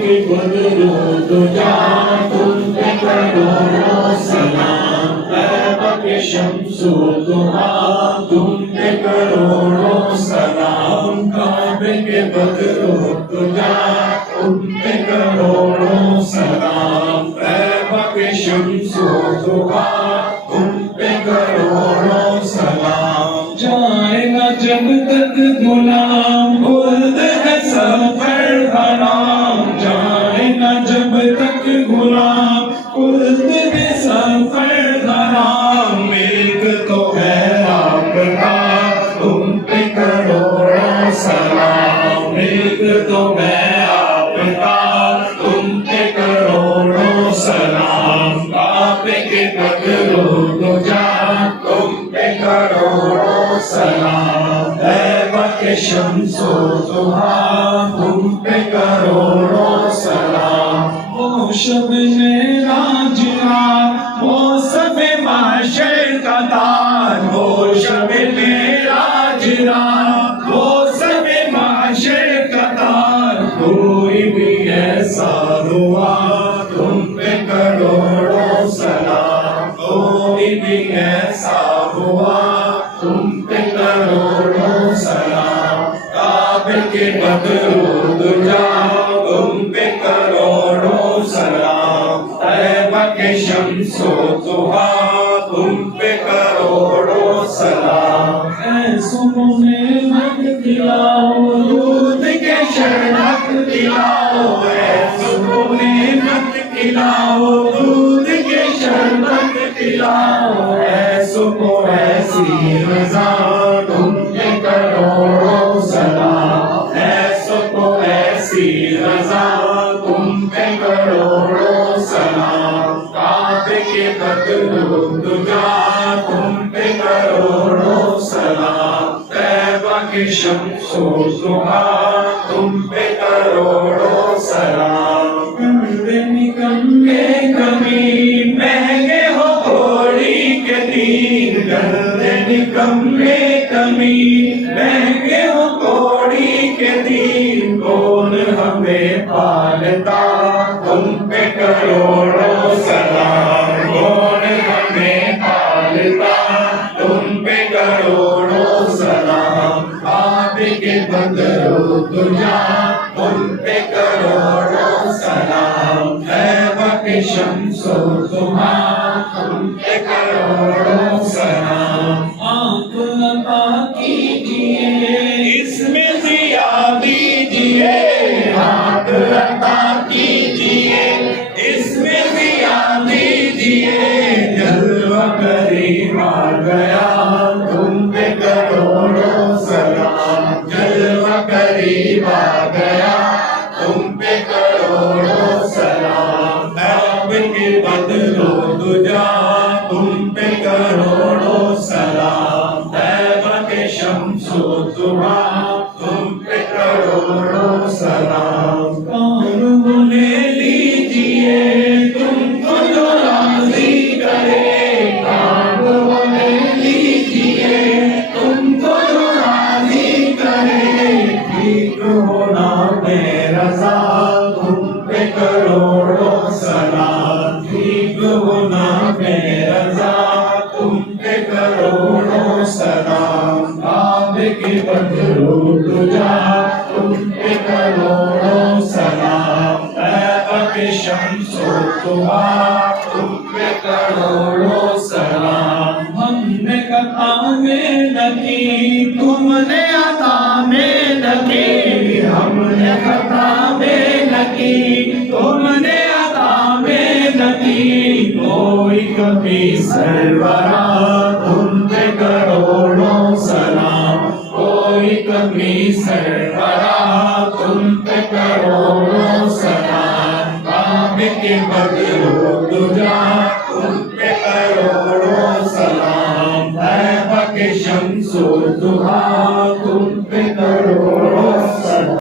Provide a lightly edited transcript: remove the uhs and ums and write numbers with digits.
दुजा तुम पे करोड़ों सलाम, तैबा के शम्सो दुहा तुम पे करोड़ों सलाम, काबे के बदरो दुजा तुम पे करोड़ों सलाम, तैबा के शम्सो दुहा तुम पे करोड़ों सलाम। जाएगा जब तक गुलाम खुद है सफर हराम, जाएगा जब तक गुलाम खुद है सफर हराम, मिल्क तो है आपका तुम पे करोड़ों सलाम, मिल्क तो है आपका तुम पे करोड़ों सलाम, काबे के बदरो दुजा तुम पे करोड़ों सलाम, तैबा के शम्सो दुहा तुम पे करोड़ों सलाम। वो शब मेराजना वो सब माशर का तार, वो शब मेराजना वो सब माशर का तार, कोई भी ऐसा हुआ तुम पे करोड़ों सलाम, कोई भी ऐसा हुआ तुम पे करोड़ों सलाम, काबे के बदरो दुजा तुम पे करोड़ों सलाम, तैबा के शम्सो दुहा तुम पे करोड़ों सलाम। सुने मत दिलाओ दूध के शरबत दिलाओ, सुने मत खिलाओ दूध के शरबत दिलाओ, सुनो ऐसी रज़ा तुम पे करोड़ों सलाम, सुनो ऐसी रज़ा तुम पे करोड़ों सलाम, काबे के बदरो दुजा तुम पे करोड़ों सलाम, तैबा के शम्सो दुहा तुम पे करोड़ों सलाम। कंधे निकम्मे कमी महंगे हो घोड़ी के तीर, कंधे निकम्मे कमी महंगे हो घोड़ी के तीर, कौन हमें पालता तुम पे करोड़ों सलाम, कौन हमें पालता तुम पे करोड़ों सलाम, काबे के बदरो दुजा तुम पे करोड़ों सलाम, तैबा के शम्सो दुहा तुम पे करोड़ों सलाम। आँख लगा कीजिए इसमें ज़िया दीजिए, हाथ लगा कीजिए इसमें ज़िया दीजिए, जलवा करीब आ गया तुम पे करोड़ों सलाम, जलवा करीब आ गया तुम पे करोड़ों सलाम, काबे के बदरो दुजा तुम पे करोड़ों सलाम, तैबा के शम्सो दुहा तुम पे करोड़ों सलाम। काम वो ले लीजिए तुमको जो राज़ी करे, काम वो ले लीजिए तुमको जो राज़ी करे, ठीक होना बेरज़ा तुम पे करोड़ों सलाम, ठीक होना बेरज़ा तुम पे करोड़ों सलाम, काबे के बदरो दुजा तुम पे करोड़ों सलाम, तैबा के शम्सो दुहा तुम पे करोड़ों सलाम। हमने कथा में लगी तुमने अता में लगी, हमने कथा में लगी तुमने अता में लगी, कोई कभी सरवरा तुम पे करोड़ों सलाम, कोई कभी सरवरा तुम पे करोड़ों सलाम, काबे के बदरो दुजा तुम पे करोड़ों सलाम, तैबा के शम्सो दुहा